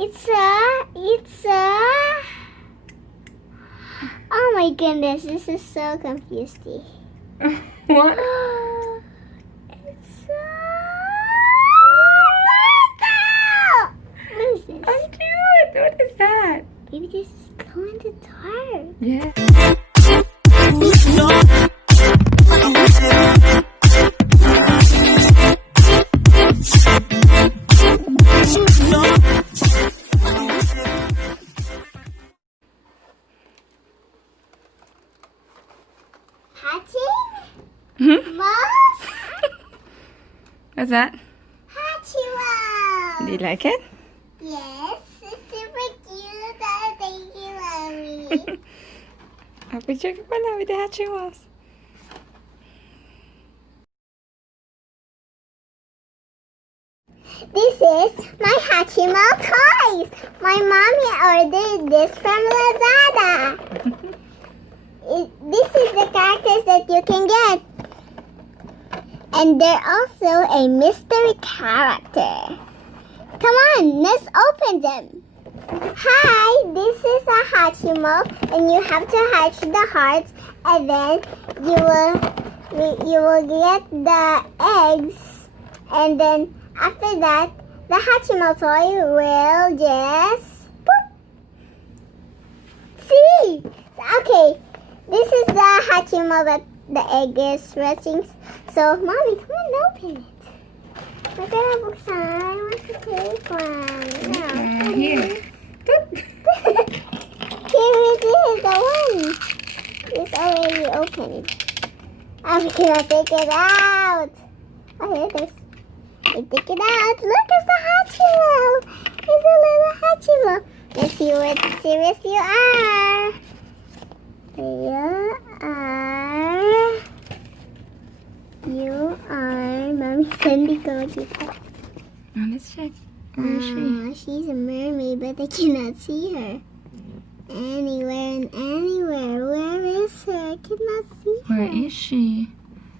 It's a. Oh my goodness, this is so confusing. What? It's a. What is this? Oh, cute! What is that? Maybe this is glow in the dark. Yeah. Hatchimals? What's that? Hatchimals! Do you like it? Yes, it's super cute. Oh, thank you, Mommy. A picture ka pala with the Hatchimals. This is my Hatchimal toys. My mommy ordered this from Lazada. This is the characters that you can get. And they're also a mystery character. Come on, let's open them. Hi, this is a Hatchimal, and you have to hatch the hearts, and then you will get the eggs, and then after that, the Hatchimal toy will just boop. See? Okay, this is the Hatchimal that the egg is resting. So, Mommy, come on, open it. We're gonna buksan. I want to take one. No. Here. Here it is, the one. It's already opened. I'm gonna take it out. Oh, here it is. We take it out. Look, it's the Hatchimal. It's a little Hatchimal. Let's see what serious you are. You are. Mommy, Sandy, go with you. Oh, let's check. Where is she? She's a mermaid, but I cannot see her. Anywhere and anywhere. Where is her? I cannot see her. Where is she?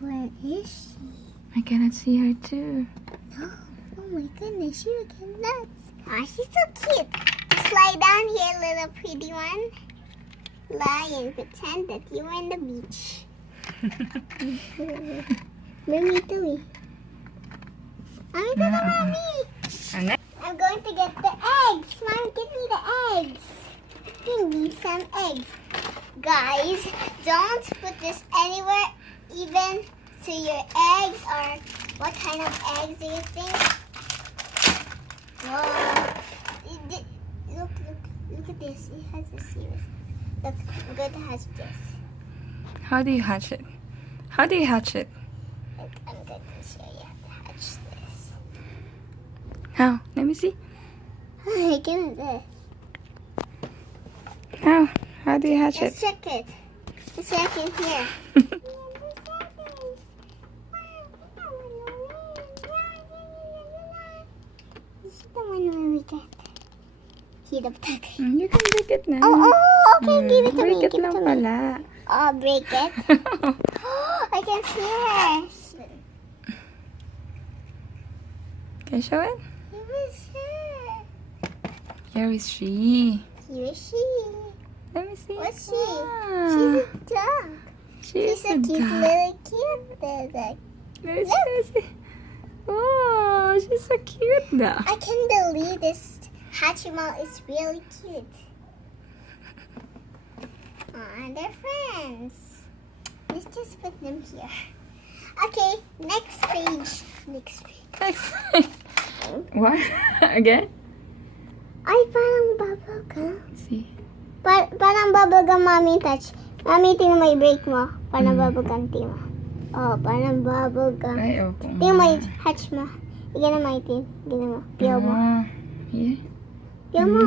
Where is she? I cannot see her too. No. Oh my goodness, you cannot. Oh, she's so cute. Just lie down here, little pretty one. Lie and pretend that you were in the beach. Mommy, do me. Mommy. I'm going to get the eggs. Mommy, give me the eggs. Give me some eggs. Guys, don't put this anywhere, even to your eggs, or what kind of eggs do you think? Whoa. Look at this. It has a series. Look, I'm going to hatch this. How do you hatch it? How do you hatch it? Look, I'm going to show you how to hatch this. How? Let me see. I can do this. How? How do you hatch Let's it? check it. Let's check it here. This is the one where we get heat up the You can break it now. Oh, okay, give it to me. Break it Give it lang to me. pala. Oh, break it. I can see her. Can you show it? Here is her. Here is she. Here is she. Let me see. What's she? Ah, She's a duck. she's She's a cute little cute duck. Let's see. Oh, she's so cute though. I can believe this Hatchimal is really cute. Aw, they're friends. Let's just put them here. Okay, next page. Next page. Next. What? Again? Ay, parang bubble gum. Let's see. Parang bubble gum, Mommy, touch. Mommy, tingnan mo yung break mo. Parang bubble gum, tingnan mo. Oh, parang bubble gum. Ay, opo. Tingnan mo yung hatch mo. Tingnan mo itin. Tingnan mo. Piyaw mo. Yeah. Piyaw mo.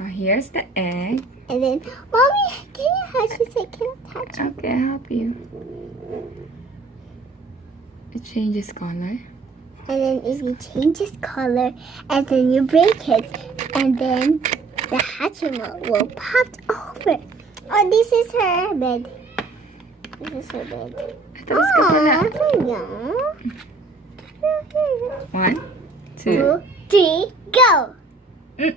Oh, here's the egg. And then, Mommy, can you hatch this? I cannot hatch it. Okay, I'll help you. It changes color. And then if you change its color, and then you break it, and then the Hatchimal will pop over. Oh, this is her bed. This is her bed. Tapos ka pala. Oh, 1, 2, 2, 3. Go. Mm.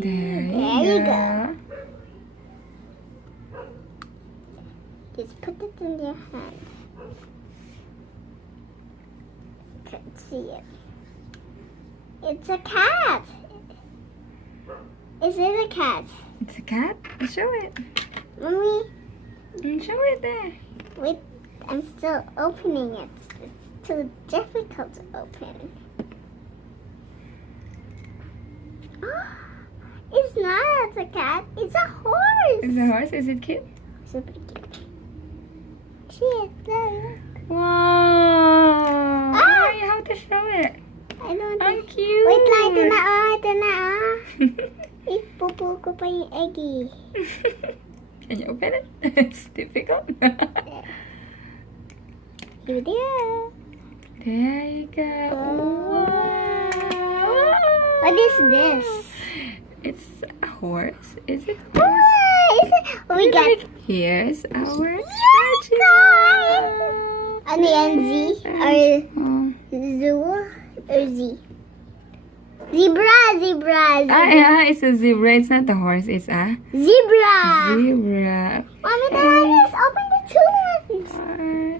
There you go. Just put it in your hand. Can't see it. It's a cat. Is it a cat? It's a cat? Show it. Mommy, Show it there. wait. I'm still opening it. It's too difficult to open. It's not a cat. It's a horse. Is it a horse? Is it cute? Super cute. Shit, look. Wow. Ah! You have to show it. I don't How think. cute. Wait lang, ito na ito na Ipupu ko pa yung eggy. Can you open it? It's difficult. Here it is. There you go. Wow. What is this? It's a horse. Is it a Oh, horse? is it? Oh, we got Here's our guys. Ano yan, Z? Or Oh. zoo? Or Z? Zebra, zebra, zebra. Yeah, it's a zebra. It's not a horse. It's a Zebra. zebra. Mommy, let's open the two ones.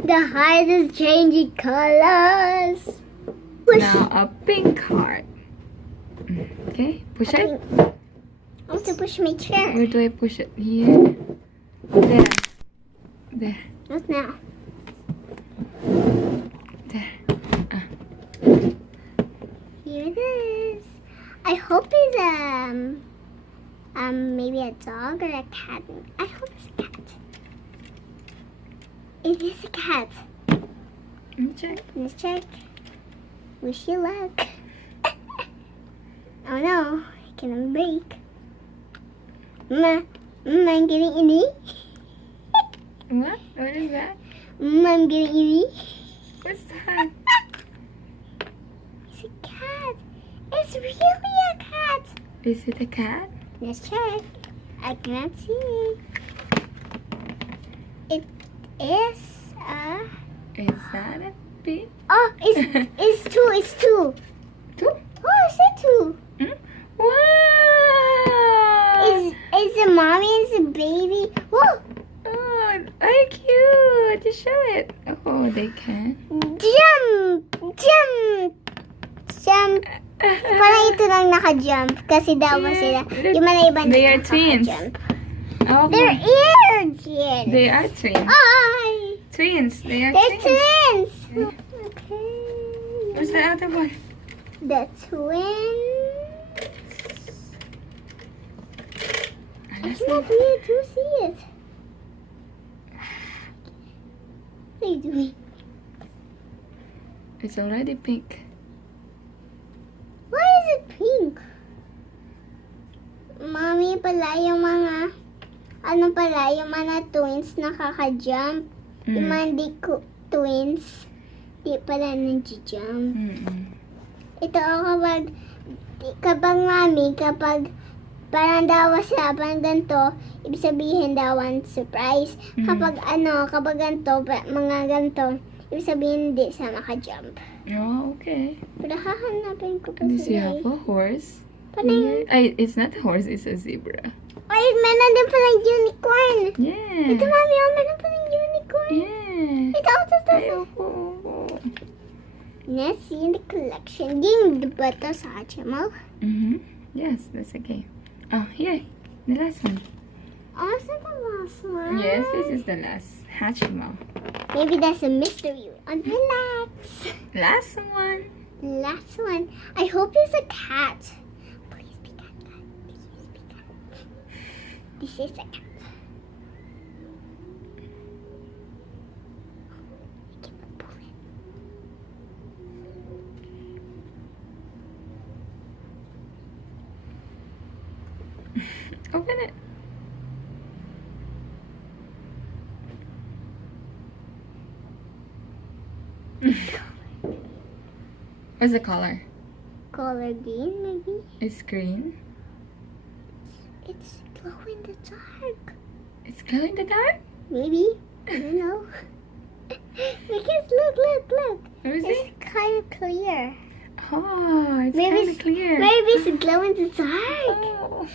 The heart is changing colors. Push. Now a pink heart. Okay, push it. I want to push my chair. Where do I push it? Here. There. There. What now? There. Here it is. I hope it's maybe a dog or a cat. I hope it's a cat. It is a cat. Let me check. Let's check. Wish you luck. Oh no, it can break. I'm getting itchy. What? What is that? I'm getting itchy. What's that? It's a cat. It's really a cat. Is it a cat? Let's check. I cannot see. It is a... Is that a pig? Oh, it's two. It's two. Two? Oh, I said two. Wow! It's a mommy and it's a baby. Whoa! Oh, very cute. Just show it. Oh, they can. Jump! Jump! Jump! Parang ito lang naka-jump. Kasi daw ba sila, yung mga iba They are twins. nakaka-jump. Oh, They're ears! Yes. they are twins. Ay! Twins. They are They're twins. twins! Okay. Where's the other one? The twins. I cannot really to see it. What are you doing? It's already pink. Why is it pink? Mommy, pala yung mga, yung mga twins nakaka-jump. Yung mga di twins, di pala nag-jump. Ito kapag mami, kapag parang daw siya, parang ganito, ibig sabihin daw ang surprise. Kapag ganito, mga ganito, ibig sabihin hindi siya maka-jump. Oh, okay. Pero hahanapin ko pa Does you sila have a horse? Parang, It's not a horse, it's a zebra. ay, meron din palang unicorn. Yeah. Ito, mami, meron palang unicorn. Yeah. Ito. Ayoko. Let's see in the collection. Game ba ito sa Hatchimal? Yes, that's okay. Oh, here. The last one. Oh, is that the last one? Yes, this is the last Hatchimal. Maybe that's a mystery. Relax. Last one. Last one. I hope it's a cat. Please be cat. Please be cat. This is a cat. I cannot pull it. Open it. What's the color? Color green, maybe? It's green. It's glow in the dark. It's glow in the dark? Maybe. I don't know. Because look. Where is it? It's kind of clear. Oh, it's Maybe kind of clear. Maybe it's glow in the dark. Oh.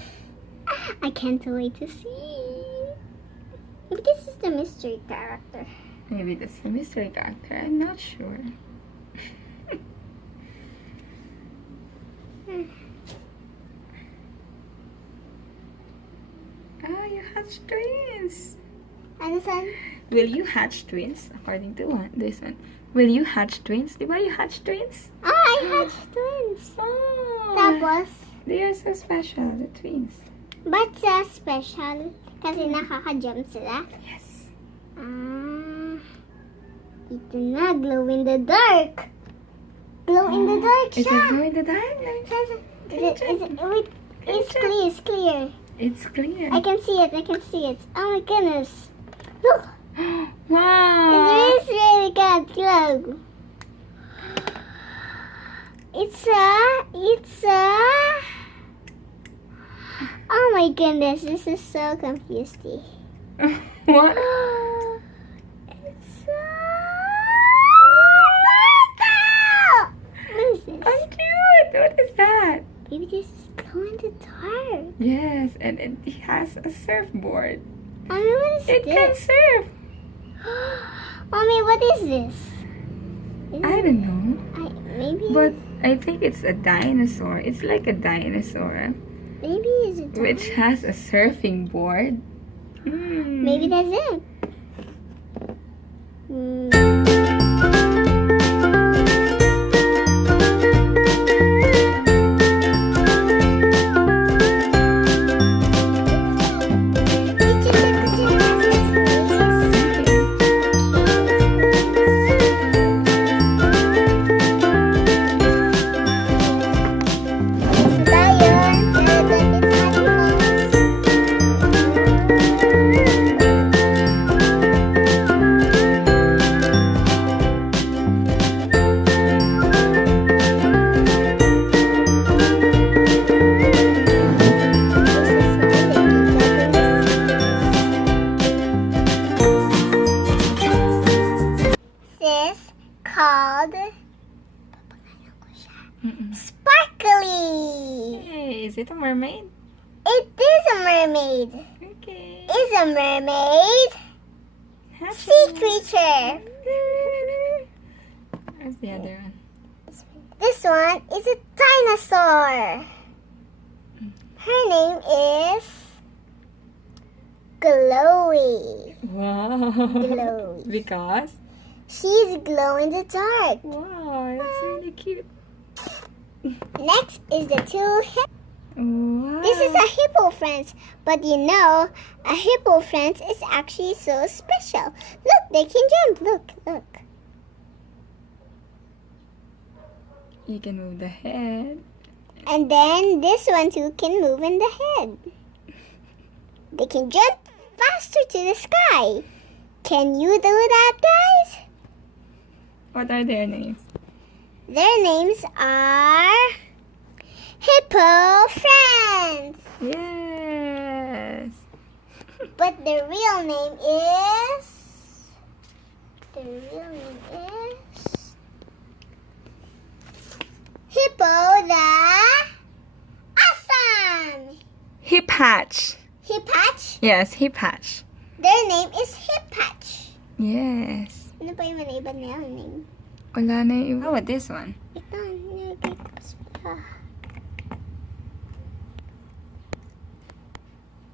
I can't wait to see. Maybe this is the mystery character. Maybe that's the mystery character. I'm not sure. Oh, you hatched twins. And this one? Will you hatch twins? According to this one. Will you hatch twins? Diba you hatch twins? Ah, I hatched twins. Oh. Tapos, They are so special, the twins. but special kasi nakaka-jump sila. Yes. Ah, ito na, glow in the dark. Glow in the dark Is siya. it glow in the dark? Wait, it's clear, it's clear. It's clear. I can see it, I can see it. Oh my goodness. Look, Wow. it's really got glow. It's a... Oh my goodness, this is so confusing. What? It's What is this? Oh, cute. What is that? Maybe this is glow in the dark. Yes, and it has a surfboard. Mommy, what is It can this? surf. Mommy, what is this? I don't know. Maybe. But I think it's a dinosaur. It's like a dinosaur, Maybe it's a which has a surfing board. Maybe that's it. Called Sparkly. Hey, is it a mermaid? It is a mermaid. Okay. It's a mermaid. Sea creature. Where's the other one? This one is a dinosaur. Her name is Glowy. Wow. Glowy. Because? She's glow in the dark. Wow, that's really cute. Next is the two hippos. Wow. This is a hippo friends, but you know, a hippo friends is actually so special. Look, they can jump. Look. You can move the head. And then this one too can move in the head. They can jump faster to the sky. Can you do that, guys? What are their names? Their names are Hippo Friends. Yes. But their real name is Hippo the Awesome. Hip hatch. Hip Hatch. Yes, hip hatch. Their name is Hip Hatch. Yes. Ano pa yung iba nila name? Wala na yung... How about this one? Ito, nilagay ko pa sila.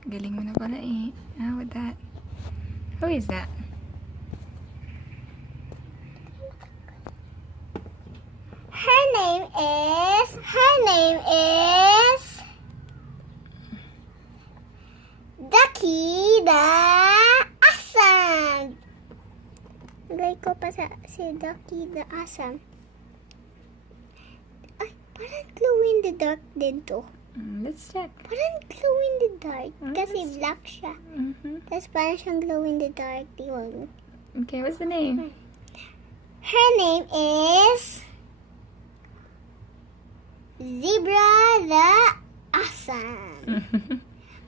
Galing mo na pala eh. How about that? Who is that? Her name is Ducky the Awesome. Lagay ko pa si Ducky the Awesome. Ay, parang glow in the dark din to. Let's check. Parang glow in the dark. Kasi black siya. Tapos parang siyang glow in the dark. Tingnan. Okay, what's the name? Her name is Zebra the Awesome.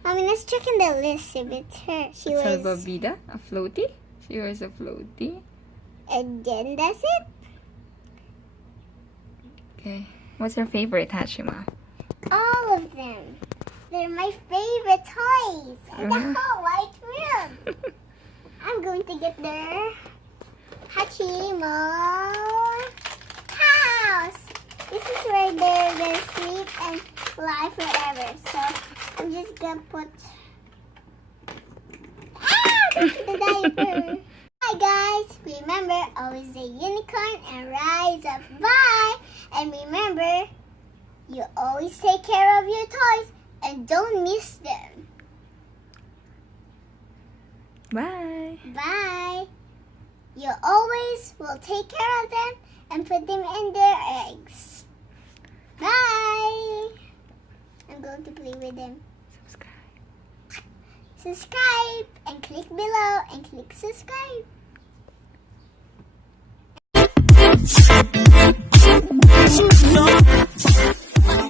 Mommy, let's check in the list if it's her. She was, Salvavida? A floaty? She wears a floaty. and then that's it. Okay. What's your favorite Hatchimal? All of them. They're my favorite toys in the whole wide world. I'm going to get their Hatchimal house. This is where they're going to sleep and lie forever. So I'm just going to put the diaper. Hi guys, remember always a unicorn and rise up. Bye. And remember, you always take care of your toys and don't miss them. Bye. Bye. You always will take care of them and put them in their eggs. Bye. I'm going to play with them. Subscribe and click below and click subscribe.